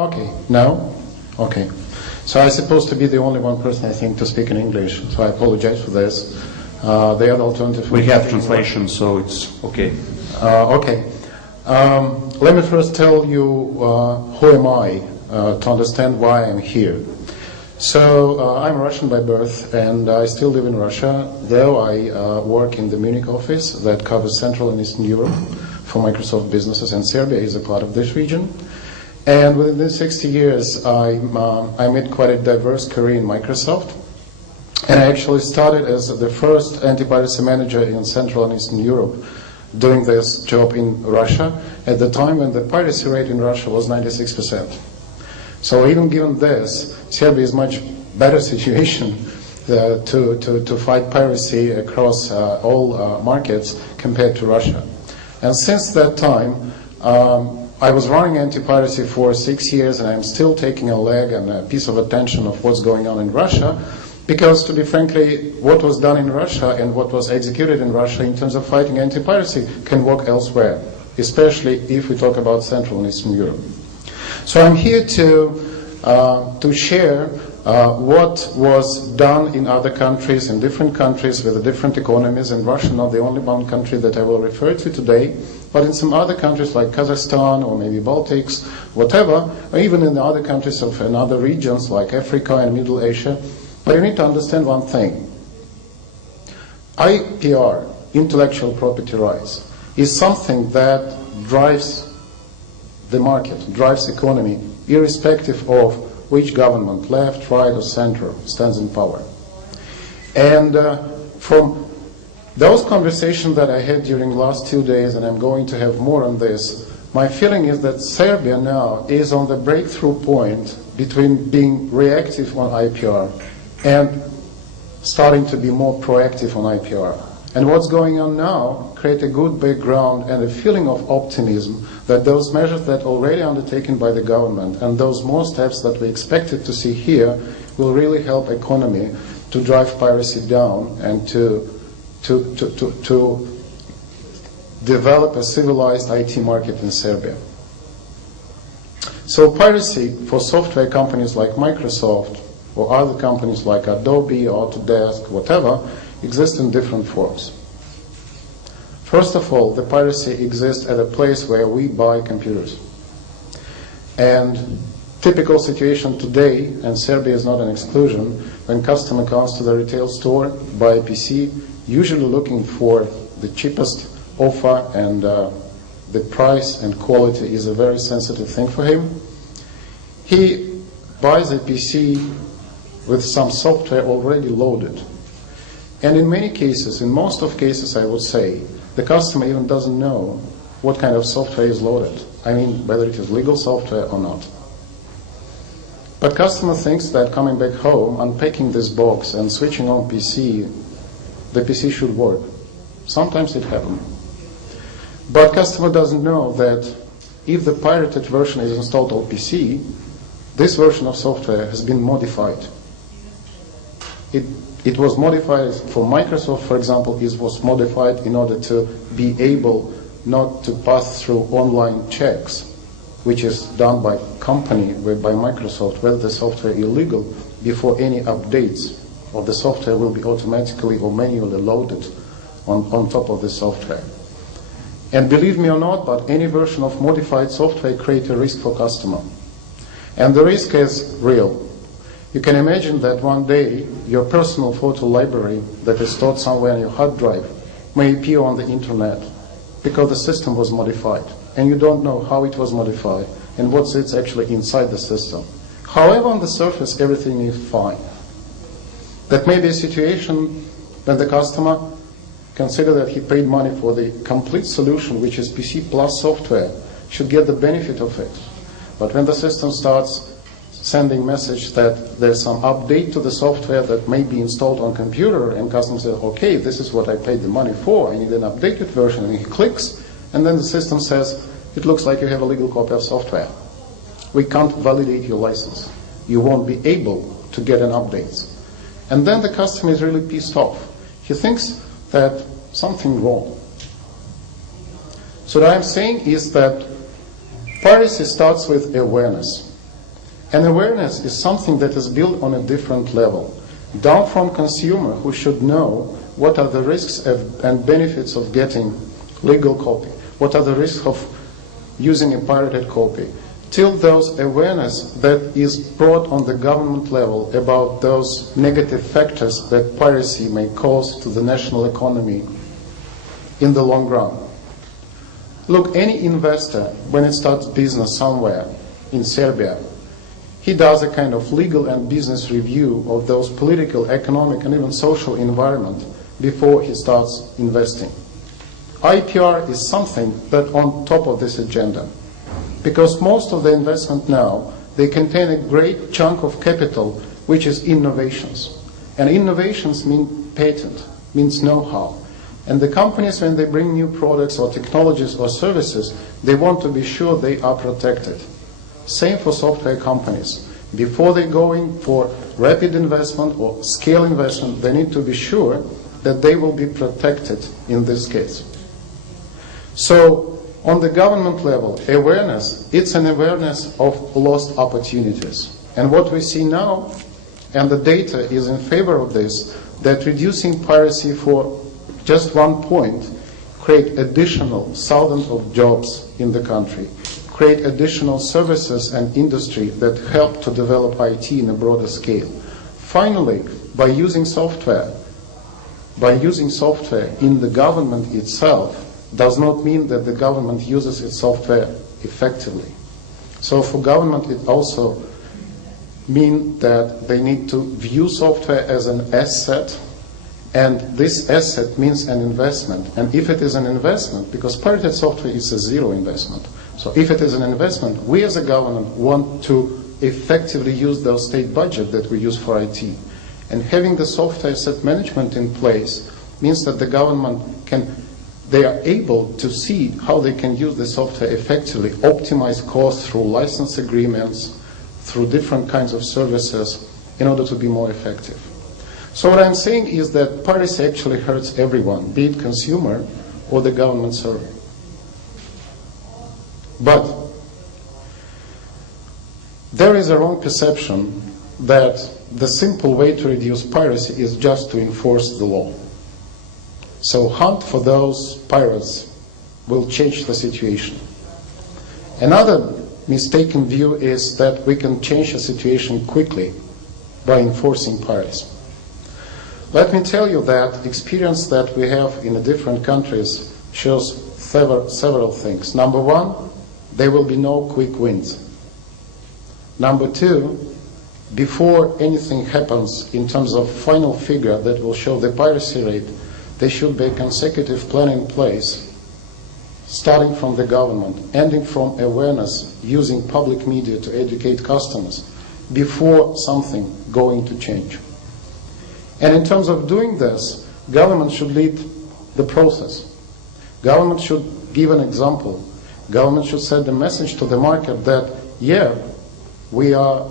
Okay, no? Okay. So I'm supposed to be the only one person, I think, to speak in English, so I apologize for this. The other alternative... We have translation, so it's okay. Okay. Let me first tell you who am I, to understand why I'm here. So I'm Russian by birth, and I still live in Russia, though I work in the Munich office that covers Central and Eastern Europe for Microsoft businesses, and Serbia is a part of this region. And within these 60 years, I made quite a diverse career in Microsoft. And I actually started as the first anti-piracy manager in Central and Eastern Europe, doing this job in Russia at the time when the piracy rate in Russia was 96%. So even given this, Serbia is much better situation to fight piracy across all markets compared to Russia. And since that time, I was running anti-piracy for 6 years, and I'm still taking a leg and a piece of attention of what's going on in Russia, because to be frankly, what was done in Russia and what was executed in Russia in terms of fighting anti-piracy can work elsewhere, especially if we talk about Central and Eastern Europe. So I'm here to share what was done in other countries, in different countries with different economies, and Russia not the only one country that I will refer to today, but in some other countries like Kazakhstan or maybe Baltics, whatever, or even in the other countries of in other regions like Africa and Middle Asia. But you need to understand one thing. IPR, intellectual property rights, is something that drives the market, drives economy, irrespective of which government, left, right, or center, stands in power. And from those conversations that I had during the last 2 days, and I'm going to have more on this, my feeling is that Serbia now is on the breakthrough point between being reactive on IPR and starting to be more proactive on IPR. And what's going on now create a good background and a feeling of optimism that those measures that are already undertaken by the government and those more steps that we expected to see here will really help economy to drive piracy down and to develop a civilized IT market in Serbia. So piracy for software companies like Microsoft or other companies like Adobe, Autodesk, whatever, exists in different forms. First of all, the piracy exists at a place where we buy computers. And typical situation today, and Serbia is not an exclusion, when customer comes to the retail store, buy a PC, usually looking for the cheapest offer, and the price and quality is a very sensitive thing for him. He buys a PC with some software already loaded. And in many cases, in most of cases I would say, the customer even doesn't know what kind of software is loaded. I mean, whether it is legal software or not. But customer thinks that coming back home, unpacking this box and switching on PC, the PC should work. Sometimes it happens. But customer doesn't know that if the pirated version is installed on PC, this version of software has been modified. It was modified for Microsoft, for example. It was modified in order to be able not to pass through online checks, which is done by company, by Microsoft, whether the software is illegal, before any updates of the software will be automatically or manually loaded on top of the software. And believe me or not, but any version of modified software creates a risk for customer. And the risk is real. You can imagine that one day your personal photo library that is stored somewhere on your hard drive may appear on the internet because the system was modified and you don't know how it was modified and what's actually inside the system. However, on the surface everything is fine. That may be a situation when the customer consider that he paid money for the complete solution, which is PC plus software, should get the benefit of it. But when the system starts sending message that there's some update to the software that may be installed on computer, and customer says, okay, this is what I paid the money for, I need an updated version, and he clicks, and then the system says, it looks like you have a legal copy of software. We can't validate your license. You won't be able to get an update. And then the customer is really pissed off. He thinks that something wrong. So what I'm saying is that piracy starts with awareness. And awareness is something that is built on a different level, down from consumer who should know what are the risks and benefits of getting legal copy, what are the risks of using a pirated copy, till those awareness that is brought on the government level about those negative factors that piracy may cause to the national economy in the long run. Look, any investor, when it starts business somewhere in Serbia, he does a kind of legal and business review of those political, economic, and even social environment before he starts investing. IPR is something that on top of this agenda, because most of the investment now, they contain a great chunk of capital, which is innovations. And innovations mean patent, means know-how. And the companies, when they bring new products or technologies or services, they want to be sure they are protected. Same for software companies. Before they go in for rapid investment or scale investment, they need to be sure that they will be protected in this case. So, on the government level, awareness, it's an awareness of lost opportunities. And what we see now, and the data is in favor of this, that reducing piracy for just 1 point create additional thousands of jobs in the country, create additional services and industry that help to develop IT in a broader scale. Finally, by using software in the government itself does not mean that the government uses its software effectively. So for government, it also means that they need to view software as an asset, and this asset means an investment. And if it is an investment, because pirated software is a zero investment, so if it is an investment, we as a government want to effectively use those state budget that we use for IT. And having the software asset management in place means that the government they are able to see how they can use the software effectively, optimize costs through license agreements, through different kinds of services in order to be more effective. So what I'm saying is that piracy actually hurts everyone, be it consumer or the government server. But there is a wrong perception that the simple way to reduce piracy is just to enforce the law. So hunt for those pirates will change the situation. Another mistaken view is that we can change the situation quickly by enforcing piracy. Let me tell you that experience that we have in the different countries shows several things. Number one, there will be no quick wins. Number two, before anything happens in terms of final figure that will show the piracy rate, there should be a consecutive plan in place, starting from the government, ending from awareness, using public media to educate customers, before something going to change. And in terms of doing this, government should lead the process. Government should give an example. Government should send a message to the market that, yeah, we are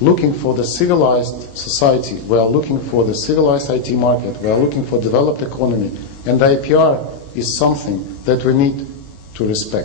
looking for the civilized society, we are looking for the civilized IT market, we are looking for developed economy, and IPR is something that we need to respect.